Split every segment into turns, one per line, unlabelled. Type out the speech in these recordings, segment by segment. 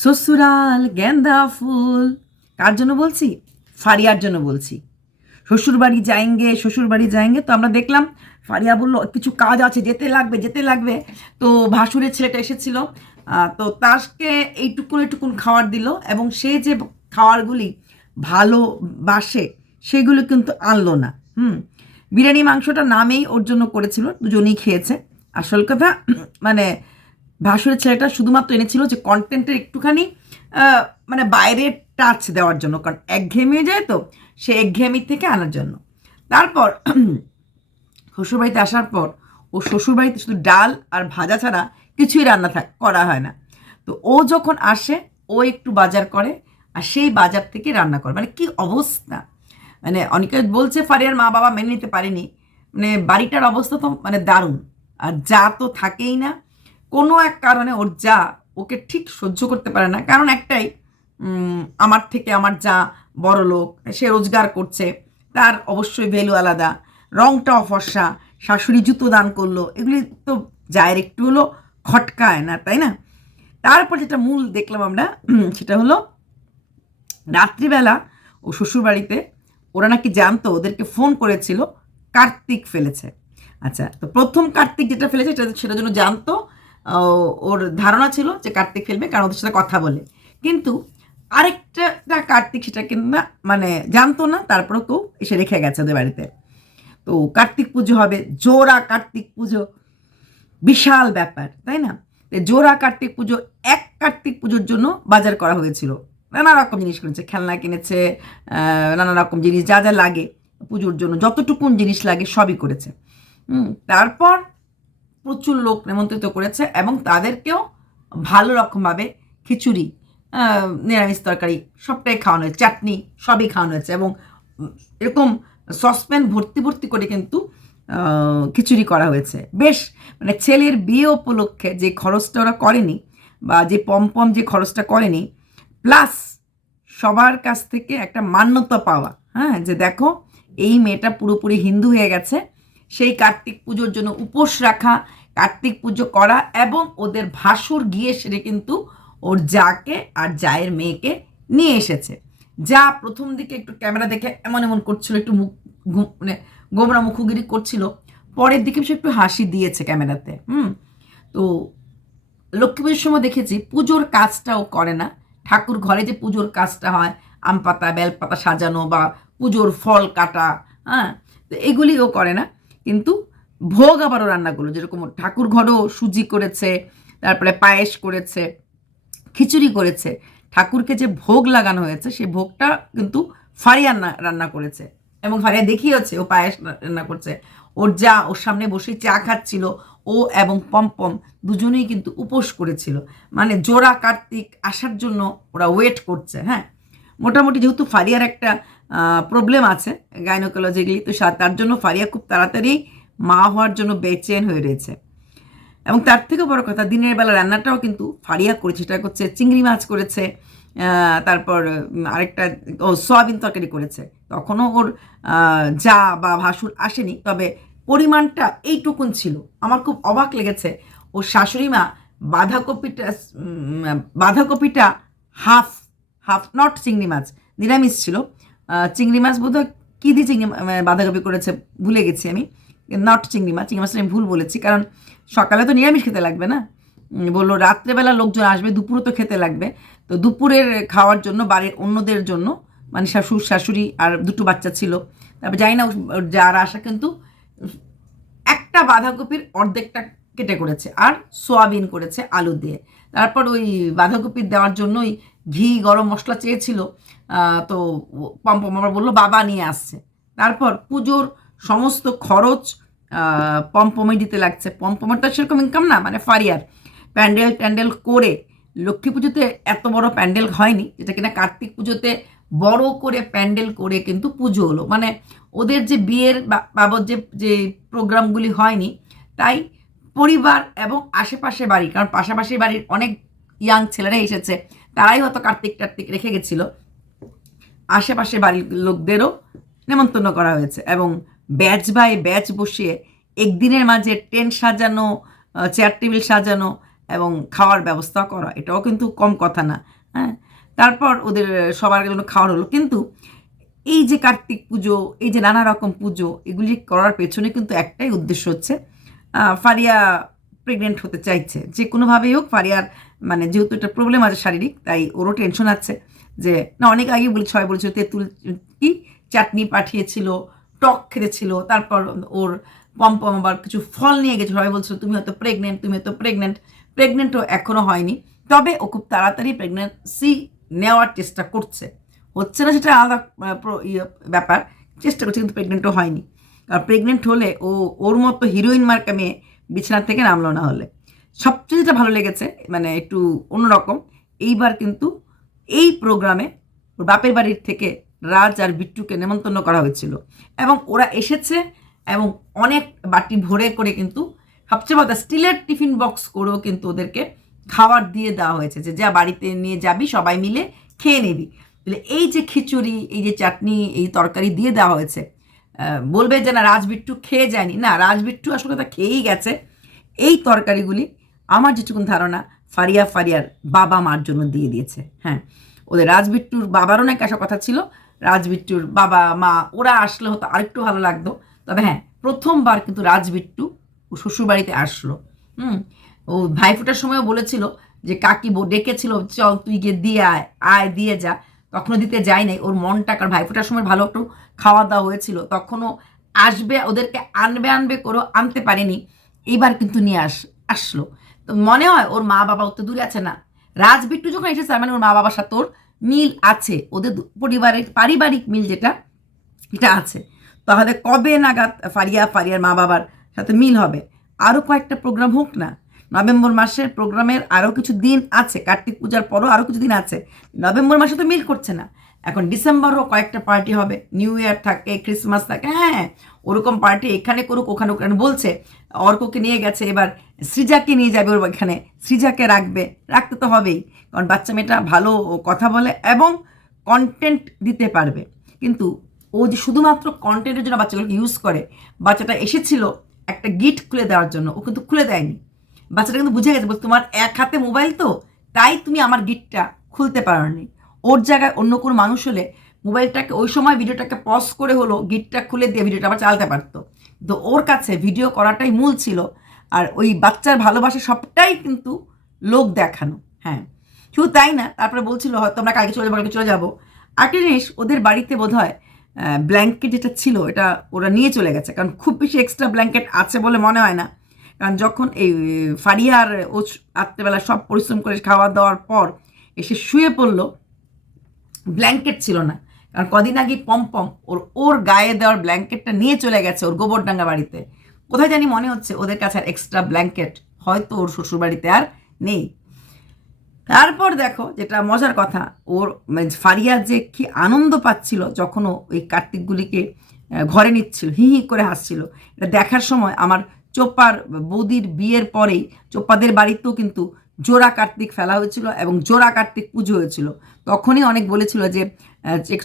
শ্বশুরাল গেন্দা ফুল। কার জন্য বলছি? ফারিয়ার জন্য বলছি। শ্বশুর বাড়ি যাইঙ্গে শ্বশুর বাড়ি যাইঙ্গে, তো আমরা দেখলাম ফারিয়া বলল, কিছু কাজ আছে, যেতে লাগবে যেতে লাগবে। তো ভাসুরের ছেলেটা এসেছিল তো তাকে এইটুকুন এইটুকুন খাবার দিল এবং সে যে খাবারগুলি ভালোবাসে, সেগুলো কিন্তু আনলো না। হুম, বিরিয়ানি মাংসটা নামেই ওর জন্য করেছিল, দুজনেই খেয়েছে। আসল কথা মানে ভাসুরের ছেলেটা শুধুমাত্র এনেছিল যে কন্টেন্টের একটুখানি মানে বাইরে টাচ দেওয়ার জন্য। কারণ একঘেয়েমি যায় তো, সে একঘেয়েমি থেকে আনার জন্য। তারপর শ্বশুরবাড়িতে আসার পর, ও শ্বশুরবাড়িতে শুধু ডাল আর ভাজা ছাড়া কিছুই রান্না থাক, করা হয় না। তো ও যখন আসে, ও একটু বাজার করে আর সেই বাজার থেকে রান্না করে। মানে কি অবস্থা? মানে অনেকে বলছে, ফারিয়ার মা বাবা মেনে নিতে পারেনি। মানে বাড়িটার অবস্থা তো মানে দারুণ। আর যা তো থাকেই না। কোনো এক কারণে ওর যা ওকে ঠিক সহ্য করতে পারে না। কারণ একটাই আমার থেকে আমার যা বড় লোক, সে রোজগার করছে, তার অবশ্যই ভ্যালু আলাদা রংটাও ফর্সা শাশুড়ি জুতো দান করল, এগুলি তো যায়ের একটু হলো খটকায় না, তাই না? তারপর যেটা মূল দেখলাম আমরা সেটা হলো রাত্রিবেলা ও শ্বশুরবাড়িতে ওরা নাকি জানতো, ওদেরকে ফোন করেছিল, কার্তিক ফেলেছে। আচ্ছা তো প্রথম কার্তিক যেটা ফেলেছে, সেটা সেটার জন্য জানতো ওর ধারণা ছিল যে কার্তিক ফেলবে কারণ ওদের সাথে কথা বলে। কিন্তু আরেকটা কার্তিক সেটা কিন্তু না মানে জানতো না, তারপরেও কেউ এসে রেখে গেছে ওদের বাড়িতে। তো কার্তিক পুজো হবে, জোড়া কার্তিক পুজো। বিশাল ব্যাপার, তাই না? জোড়া কার্তিক পুজো, এক কার্তিক পুজোর জন্য বাজার করা হয়েছিল। নানা রকম জিনিস কিনেছে, খেলনা কিনেছে নানা রকম জিনিস যা যা লাগে পুজোর জন্য, যতটুকুন জিনিস লাগে সবই করেছে। তারপর প্রচুর লোক নেমন্ত্রিত করেছে এবং তাদেরকেও ভালো রকমভাবে খিচুড়ি নিরামিষ তরকারি সবটাই খাওয়ানো হয়েছে, চাটনি সবই খাওয়ানো হয়েছে এবং এরকম সসপ্যান ভর্তি ভর্তি করে কিন্তু খিচুড়ি করা হয়েছে। বেশ মানে ছেলের বিয়ে উপলক্ষে যে খরচটা ওরা করেনি বা যে পমপম যে খরচটা করেনি, প্লাস সবার কাছ থেকে একটা মান্যতা পাওয়া হ্যাঁ যে দেখো এই মেয়েটা পুরোপুরি হিন্দু হয়ে গেছে সেই কার্তিক পুজোর জন্য উপোস রাখা, কার্তিক পুজো করা এবং ওদের ভাসুর গিয়ে সেটা কিন্তু ওর যাকে আর জায়ের মেয়েকে নিয়ে এসেছে। যা প্রথম দিকে একটু ক্যামেরা দেখে এমন এমন করছিল, একটু মুখ মানে গোমরা মুখগিরি করছিল। পরের দিকে সে একটু হাসি দিয়েছে ক্যামেরাতে, হুম? তো লক্ষ্মী পুজোর সময় দেখেছি, পুজোর কাজটাও করে না। ঠাকুর ঘরে যে পুজোর কাজটা হয় আম পাতা বেলপাতা সাজানো বা পুজোর ফল কাটা হ্যাঁ? তো এগুলিও করে না। কিন্তু ভোগ আবারও রান্নাগুলো, যেরকম ঠাকুর ঘরেও সুজি করেছে, তারপরে পায়েস করেছে, খিচুড়ি করেছে, ঠাকুরকে যে ভোগ লাগানো হয়েছে, সেই ভোগটা কিন্তু ফারিয়া রান্না করেছে। এবং ফারিয়া দেখিয়েছে, ও পায়েস রান্না করছে। ওর যা, ওর সামনে বসে চা খাচ্ছিল, ও এবং পম্পম দুজনেই কিন্তু উপোস করেছিল। মানে জোড়া কার্তিক আসার জন্য ওরা ওয়েট করছে হ্যাঁ? মোটামুটি যেহেতু ফারিয়ার একটা প্রবলেম আছে গাইনোকোলজিক্যালি তো তার জন্য ফারিয়া খুব তাড়াতাড়ি মা হওয়ার জন্য বেচেন হয়ে রয়েছে। এবং তার থেকে বড় কথা, দিনের বেলা রান্নাটাও কিন্তু ফারিয়া করেছে। সেটা করছে চিংড়ি মাছ করেছে তারপর আরেকটা, ও, সয়াবিন তরকারি করেছে। তখনও ওর যা বা ভাসুর আসেনি, তবে পরিমাণটা এইটুকুন ছিল। আমার খুব অবাক লেগেছে, ও শাশুড়ি মা বাঁধাকপিটা বাঁধাকপিটা হাফ হাফ, নট চিংড়ি মাছ, নিরামিষ ছিল। চিংড়ি মাছ বোধহয় কী দিয়ে চিংড়ি মানে বাঁধাকপি করেছে ভুলে গেছি আমি। নট চিংড়ি মাছ, চিংড়ি মাছটা আমি ভুল বলেছি, কারণ সকালে তো নিরামিষ খেতে লাগবে না? বলল রাত্রেবেলা লোকজন আসবে দুপুরে তো খেতে লাগবে। তো দুপুরের খাওয়ার জন্য, বাড়ির অন্যদের জন্য মানে শাশুর শাশুড়ি আর দুটো বাচ্চা ছিল। তারপর জানি না যারা আসা কিন্তু একটা বাঁধাকপির অর্ধেকটা কেটে করেছে, আর সোয়াবিন করেছে আলু দিয়ে। তারপর ওই বাঁধাকপি দেওয়ার জন্যই ঘি, গরম মশলা চেয়েছিল তো পম্পম আমার বলল, বাবা নিয়ে আসছে। তারপর পুজোর সমস্ত খরচ পম্পমে দিতে লাগছে। পম্পমের তো সেরকম ইনকাম না মানে ফারিয়ার প্যান্ডেল ট্যান্ডেল করে লক্ষ্মী পুজোতে এত বড় প্যান্ডেল হয়নি, যেটা কিনা কার্তিক পুজোতে বড় করে প্যান্ডেল করে কিন্তু পুজো হলো। মানে ওদের যে বিয়ের বাবদ যে যে প্রোগ্রামগুলি হয়নি, তাই পরিবার এবং আশেপাশে বাড়ি, কারণ পাশাপাশি বাড়ির অনেক ইয়াং ছেলেরা এসেছে তারাই হয়তো কার্তিক টার্তিক রেখে গেছিল। আশেপাশে বাড়ির লোকদেরও নেমন্তন্ন করা হয়েছে এবং ব্যাচ বাই ব্যাচ বসিয়ে একদিনের মাঝে টেন্ট সাজানো চেয়ার টেবিল সাজানো এবং খাওয়ার ব্যবস্থা করা, এটাও কিন্তু কম কথা না হ্যাঁ? তারপর ওদের সবার জন্য খাওয়ার হলো। কিন্তু এই যে কার্তিক পুজো, এই যে নানা রকম পুজো, এগুলি করার পেছনে কিন্তু একটাই উদ্দেশ্য হচ্ছে ফারিয়া প্রেগনেন্ট হতে চাইছে। যে কোনোভাবেই হোক, ফারিয়ার মানে যেহেতু একটা প্রবলেম আছে শারীরিক, তাই ওরও টেনশন আছে যে, না, অনেক আগে বলেছে সবাই বলেছিল তেঁতুল কি চাটনি পাঠিয়েছিল, টক খেতেছিল তারপর ওর পম্পম আবার কিছু ফল নিয়ে গেছে সবাই বলছিল, তুমি হয়তো প্রেগনেন্ট তুমি হয়তো প্রেগনেন্ট প্রেগনেন্টও এখনও হয়নি। তবে ও খুব তাড়াতাড়ি প্রেগনেন্সি নেওয়ার চেষ্টা করছে। হচ্ছে না সেটা আলাদা ইয়ে ব্যাপার। চেষ্টা করছে, কিন্তু প্রেগনেন্টও হয়নি। আর প্রেগনেন্ট হলে ও, ওর মতো হিরোইন মার্কা মেয়ে বিছানা থেকে নামলো না হলে। সবচেয়ে যেটা ভালো লেগেছে মানে একটু অন্যরকম, এইবার কিন্তু এই প্রোগ্রামে বাপের বাড়ির থেকে রাজ আর বিট্টুকে নেমন্তন্ন করা হয়েছিল। এবং ওরা এসেছে এবং অনেক বাটি ভরে করে কিন্তু সবচেয়ে কথা স্টিলের টিফিন বক্স করেও কিন্তু ওদেরকে খাবার দিয়ে দেওয়া হয়েছে যে, যা বাড়িতে নিয়ে যাবি, সবাই মিলে খেয়ে নিবি। তাহলে এই যে খিচুড়ি, এই যে চাটনি, এই তরকারি দিয়ে দেওয়া হয়েছে বলবে যে না, রাজবিট্টু খেয়ে যায়নি। না, রাজবিট্টু আসলে কথা খেয়েই গেছে। এই তরকারিগুলি আমার যেটুকুন ধারণা, ফারিয়া ফারিয়ার বাবা মার জন্য দিয়ে দিয়েছে। হ্যাঁ ওদের রাজবিট্টুর বাবারও নাকি আসা কথা ছিল। রাজবিট্টুর বাবা, মা, ওরা আসলে হতো আরেকটু ভালো লাগতো। তবে হ্যাঁ প্রথমবার কিন্তু রাজবিট্টু ও শ্বশুরবাড়িতে আসলো। হুম, ও ভাইফোঁটার সময়ও বলেছিল যে, কাকি ডেকেছিল, চল তুই গিয়ে দিয়ে আয় আয়, দিয়ে যা। তখনও দিতে যাই নাই ওর মনটা, কারণ ভাইফোঁটার সময় ভালো একটু খাওয়া দাওয়া হয়েছিল। তখনও আসবে, ওদেরকে আনবে আনবে করেও আনতে পারেনি। এইবার কিন্তু নিয়ে আস, আসলো। তো মনে হয় ওর মা বাবা অত দূরে আছে না। রাজবিট্টু যখন এসেছে মানে ওর মা বাবার সাথে ওর মিল আছে। ওদের পরিবারের পারিবারিক মিল যেটা, এটা আছে। তাহলে কবে নাগাদ ফারিয়া, ফারিয়ার মা বাবার সাথে মিল হবে? আরও কয়েকটা প্রোগ্রাম হোক না। নভেম্বর মাসের প্রোগ্রামের আরও কিছু দিন আছে, কার্তিক পূজার পরও আরও কিছু দিন আছে। নভেম্বর মাসে তো মিল করছে না। এখন ডিসেম্বরও কয়েকটা পার্টি হবে। নিউ ইয়ার থাকে ক্রিসমাস থাকে হ্যাঁ ওরকম পার্টি এখানে করুক, ওখানে ওখানে বলছে, অর্ককে নিয়ে গেছে, এবার সৃজাকে নিয়ে যাবে ওর এখানে। সৃজাকে রাখবে। রাখতে তো হবেই, কারণ বাচ্চা মেয়েটা ভালো কথা বলে এবং কন্টেন্ট দিতে পারবে। কিন্তু ও যে শুধুমাত্র কন্টেন্টের জন্য বাচ্চাগুলোকে ইউজ করে, বাচ্চাটা এসেছিল একটা গিট খুলে দেওয়ার জন্য, ও কিন্তু খুলে দেয়নি। বাচ্চাটা কিন্তু বুঝে গেছে বলছে, তোমার এক হাতে মোবাইল তো তাই তুমি আমার গিটটা খুলতে পারোনি। ওর জায়গায় অন্য কোনো মানুষ হলে মোবাইলটাকে ওই সময় ভিডিওটাকে পজ করে হলো গিটটা খুলে দিয়ে ভিডিওটা আবার চালাতে পারতো। তো ওর কাছে ভিডিও করাটাই মূল ছিল আর ওই বাচ্চার ভালোবাসা সবটাই কিন্তু লোক দেখানো হ্যাঁ। শুধু তাই না তারপরে বলছিল হয়তো আমরা কালকে চলে যাব কালকে চলে যাব। একটা জিনিস ওদের বাড়িতে বোধ হয় ব্ল্যাঙ্কেট যেটা ছিল এটা ওরা নিয়ে চলে গেছে কারণ খুব বেশি এক্সট্রা ব্ল্যাঙ্কেট আছে বলে মনে হয় না। কারণ যখন এই ফারিয়ার ও রাত্রেবেলা সব পরিশ্রম করে খাওয়া দাওয়ার পর এসে শুয়ে পড়ল, ব্ল্যাঙ্কেট ছিল না। কারণ কদিন আগে পম্পম ওর ওর গায়ে দেওয়ার ব্ল্যাঙ্কেটটা নিয়ে চলে গেছে ওর গোবরডাঙ্গা বাড়িতে। কোথায় জানি মনে হচ্ছে ওদের কাছে আর এক্সট্রা ব্ল্যাঙ্কেট হয়তো ওর শ্বশুর বাড়িতে আর নেই। তারপর দেখো যেটা মজার কথা, ওর মানে ফারিয়া যে কি আনন্দ পাচ্ছিল যখন ওই কার্তিকগুলিকে ঘরে নিচ্ছিল, হি হি করে হাসছিল, এটা দেখার সময় আমার চোপার বৌদির বিয়ের পরেই চোপাদের বাড়িতেও কিন্তু জোড়া কার্তিক ফেলা হয়েছিল এবং জোড়া কার্তিক পুজো হয়েছিল। তখনই অনেক বলেছিল যে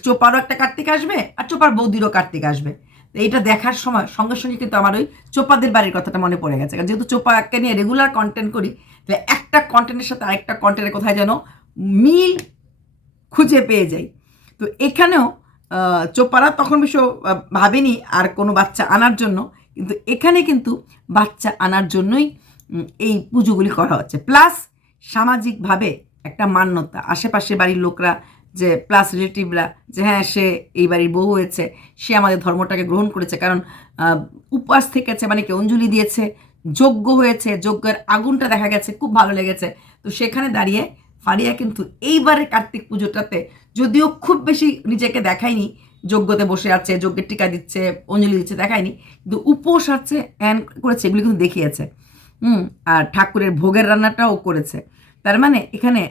চোপারও একটা কার্তিক আসবে আর চোপার বৌদিরও কার্তিক আসবে। তো এইটা দেখার সময় সঙ্গে সঙ্গে কিন্তু আমার ওই চোপাদের বাড়ির কথাটা মনে পড়ে গেছে। কারণ যেহেতু চোপাকে নিয়ে রেগুলার কন্টেন্ট করি, তাহলে একটা কন্টেন্টের সাথে আরেকটা কন্টেন্টের কোথায় যেন মিল খুঁজে পেয়ে যাই। তো এখানেও চোপারা তখন বিশ্ব ভাবেনি আর কোনো বাচ্চা আনার জন্য। কিন্তু এখানে কিন্তু বাচ্চা আনার জন্যই এই পুজোগুলি করা হচ্ছে। প্লাস সামাজিকভাবে একটা মান্যতা। আশেপাশে বাড়ির লোকরা যে প্লাস রিলেটিভরা যে হ্যাঁ সে এই বাড়ির বউ হয়েছে, সে আমাদের ধর্মটাকে গ্রহণ করেছে। কারণ উপবাস থেকেছে মানে কি, অঞ্জলি দিয়েছে, যোগ্য হয়েছে, যজ্ঞের আগুনটা দেখা গেছে, খুব ভালো লেগেছে। তো সেখানে দাঁড়িয়ে ফারিয়া কিন্তু এইবারের কার্তিক পুজোটাতে যদিও খুব বেশি নিজেকে দেখায়নি যজ্ঞতে বসে আছে, যজ্ঞের টিকা দিচ্ছে, অঞ্জলি দিচ্ছে, দেখায়নি। কিন্তু উপোস আছে অ্যান করেছে, এগুলি কিন্তু দেখিয়েছে। হুম, আর ঠাকুরের ভোগের রান্নাটাও করেছে। তার মানে এখানে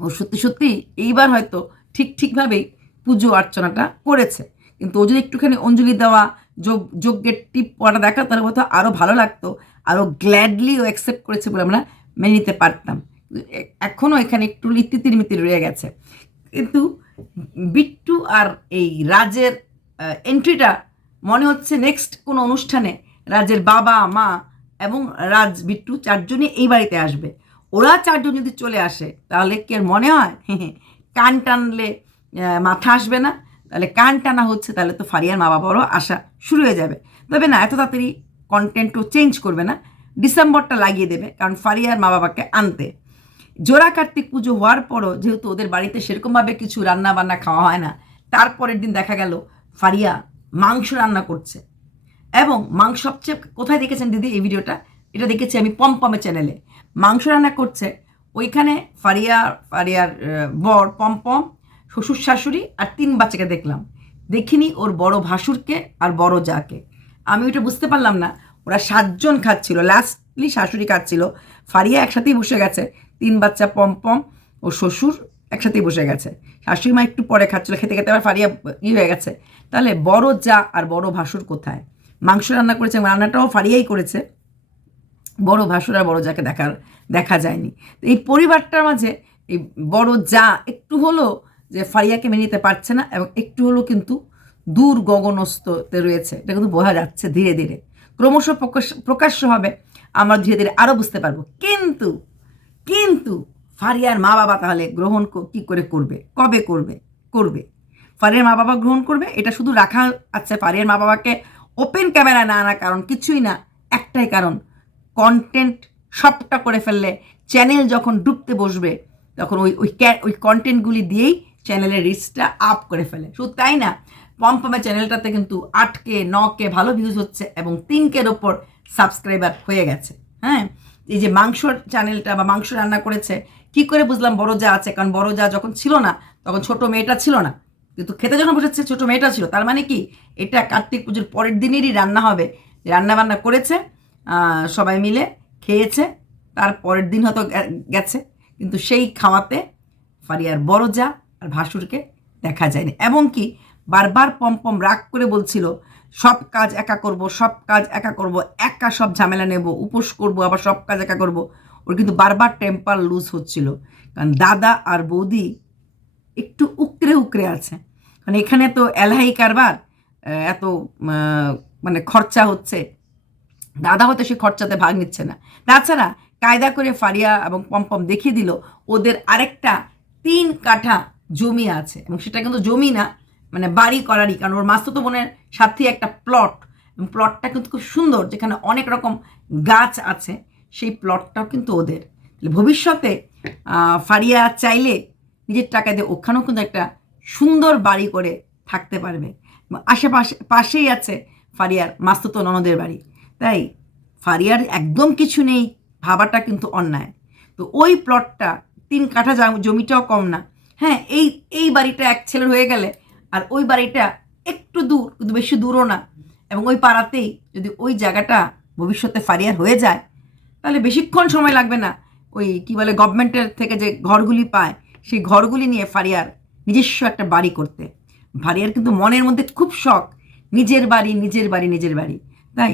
ও সত্যি সত্যি এইবার হয়তো ঠিক ঠিকভাবেই পুজো অর্চনাটা করেছে। কিন্তু ও যদি একটুখানি অঞ্জলি দেওয়া যজ্ঞের টিপ পড়া দেখা তাহলে হয়তো আরও ভালো লাগতো আরও গ্ল্যাডলি ও অ্যাকসেপ্ট করেছে বলে আমরা মেনে নিতে পারতাম। এখনও এখানে একটু লিতির মিতির রয়ে গেছে। কিন্তু বিট্টু আর এই রাজের এন্ট্রিটা মনে হচ্ছে নেক্সট কোনো অনুষ্ঠানে রাজের বাবা, মা এবং রাজ, বিট্টু চারজনই এই বাড়িতে আসবে। ওরা চারজন যদি চলে আসে, তাহলে কি আর মনে হয়? কান টানলে মাথা আসবে না। তাহলে কান টানা হচ্ছে, তাহলে তো ফারিয়ার মা বাবারও আসা শুরু হয়ে যাবে। তবে না, এত তাড়াতাড়ি কন্টেন্টও চেঞ্জ করবে না। ডিসেম্বরটা লাগিয়ে দেবে, কারণ ফারিয়ার মা বাবাকে আনতে। জোড়া কার্তিক পুজো হওয়ার পরও যেহেতু ওদের বাড়িতে সেরকমভাবে কিছু রান্না বান্না খাওয়া হয় না, তারপরের দিন দেখা গেল ফারিয়া মাংস রান্না করছে। এবং মাংস সবচেয়ে কোথায় দেখেছেন দিদি এই ভিডিওটা? এটা দেখেছি আমি পমপমে চ্যানেলে। মাংস রান্না করছে ওইখানে ফারিয়া, ফারিয়ার বর পমপম, শ্বশুর শাশুড়ি আর তিন বাচ্চাকে দেখলাম। দেখিনি ওর বড় ভাসুরকে আর বড় যাকে। আমি ওইটা বুঝতে পারলাম না, ওরা সাতজন খাচ্ছিল, লাস্টলি শাশুড়ি খাচ্ছিল। ফারিয়া একসাথেই বসে গেছে তিন বাচ্চা পমপম ও শ্বশুর একসাথেই বসে গেছে। শাশুড়ি মা একটু পরে খাচ্ছিল, খেতে খেতে আবার ফারিয়া ই হয়ে গেছে। তাহলে বড় যা আর বড় ভাসুর কোথায়? মাংস রান্না করেছে রান্নাটাও ফারিয়াই করেছে। বড় ভাসুর আর বড় যাকে দেখার, দেখা যায়নি। তো এই পরিবারটার মাঝে এই বড় যা একটু হলো যে ফারিয়াকে মেনে নিতে পারছে না, এবং একটু হলো কিন্তু দূর গগনস্ততে রয়েছে। এটা কিন্তু বোঝা যাচ্ছে ধীরে ধীরে। ক্রমশ প্রকাশ, প্রকাশ্য হবে, আমরা ধীরে ধীরে আরও বুঝতে পারব। কিন্তু কিন্তু ফারিয়ার মা বাবা তাহলে গ্রহণ ক- করে করবে? কবে করবে? করবে। ফারিয়ার মা বাবা গ্রহণ করবে? এটা শুধু রাখা আছে ফারিয়ার মা বাবাকে ওপেন ক্যামেরা না আনার কারণ কিছুই না, একটাই কারণ। কন্টেন্ট সবটা করে ফেললে চ্যানেল যখন ডুবতে বসবে, তখন ওই ওই ওই কন্টেন্টগুলি দিয়েই চ্যানেলের রিচটা আপ করে ফেলে। শুধু তাই না পম্পমে চ্যানেলটাতে কিন্তু আটকে নকে ভালো ভিউজ হচ্ছে এবং তিনকের ওপর সাবস্ক্রাইবার হয়ে গেছে। হ্যাঁ? এই যে মাংসর চ্যানেলটা বা মাংস রান্না করেছে, কি করে বুঝলাম বড় যা আছে? কারণ বড় যা যখন ছিল না, তখন ছোট মেয়েটা ছিল না। কিন্তু খেতে যখন বসেছে, ছোট মেয়েটা ছিল। তার মানে কি? এটা কার্তিক পুজোর পরের দিনেরই রান্না হবে। রান্না বান্না করেছে সবাই মিলে খেয়েছে। তার পরের দিন হয়তো গেছে। কিন্তু সেই খাওয়াতে ফারিয়ার বড় যা আর ভাসুরকে দেখা যায়নি। এবং কি বারবার পম্পম রাগ করে বলছিল সব কাজ একা করব, সব কাজ একা করব, একা সব ঝামেলা নেব, উপোস করব, আবার সব কাজ একা করব। ওর কিন্তু বারবার টেম্পার লুজ হচ্ছিল। কারণ দাদা আর বৌদি একটু উকরে উকরে আছে। কারণ এখানে তো এলাহি কারবার এত মানে খরচা হচ্ছে। দাদা হয়তো সে খরচাতে ভাগ নিচ্ছে না। তাছাড়া কায়দা করে ফারিয়া এবং পম্পম দেখিয়ে দিল, ওদের আরেকটা তিন কাঠা জমি আছে। এবং সেটা কিন্তু জমি না মানে বাড়ি করারই, কারণ ওর মাস্তুতো বোনের সাথে একটা প্লট প্লটটা কিন্তু খুব সুন্দর, যেখানে অনেক রকম গাছ আছে, সেই প্লটটাও কিন্তু ওদের। ভবিষ্যতে ফারিয়া চাইলে নিজের টাকা দিয়ে ওখানেও কিন্তু একটা সুন্দর বাড়ি করে থাকতে পারবে। আশেপাশে, পাশেই আছে ফারিয়ার মাস্তুতো ননদের বাড়ি। তাই ফারিয়ার একদম কিছু নেই, ভাবাটা কিন্তু অন্যায়। তো ওই প্লটটা তিন কাঠা জমিটাও কম না। হ্যাঁ এই এই বাড়িটা এক ছেলের হয়ে গেলে আর ওই বাড়িটা একটু দূর, কিন্তু বেশি দূরও না। এবং ওই পাড়াতেই যদি ওই জায়গাটা ভবিষ্যতে ফারিয়ার হয়ে যায়, তাহলে বেশিক্ষণ সময় লাগবে না। ওই কি বলে গভর্নমেন্টের থেকে যে ঘরগুলি পায়, সেই ঘরগুলি নিয়ে ফারিয়ার নিজস্ব একটা বাড়ি করতে। ফারিয়ার কিন্তু মনের মধ্যে খুব শখ, নিজের বাড়ি নিজের বাড়ি নিজের বাড়ি। তাই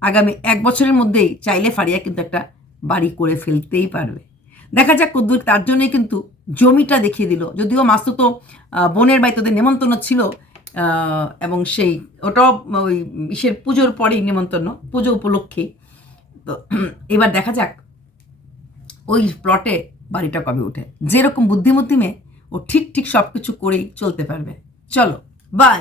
আগামী এক বছরের মধ্যেই চাইলে ফারিয়া কিন্তু একটা বাড়ি করে ফেলতেই পারবে। দেখা যাক কদ্দুর তার জন্যই কিন্তু জমিটা দেখিয়ে দিল। যদিও মাস্তুতো বোনের বাড়ি তোদের নেমন্তন্ন ছিল এবং সেই ওটাও ওই ইসের পুজোর পরেই নেমন্তন্ন, পুজো উপলক্ষে। তো এবার দেখা যাক, ওই প্লটে বাড়িটা কবে ওঠে। যেরকম বুদ্ধিমতি মেয়ে, ও ঠিক ঠিক সব কিছু করেই চলতে পারবে। চলো বাই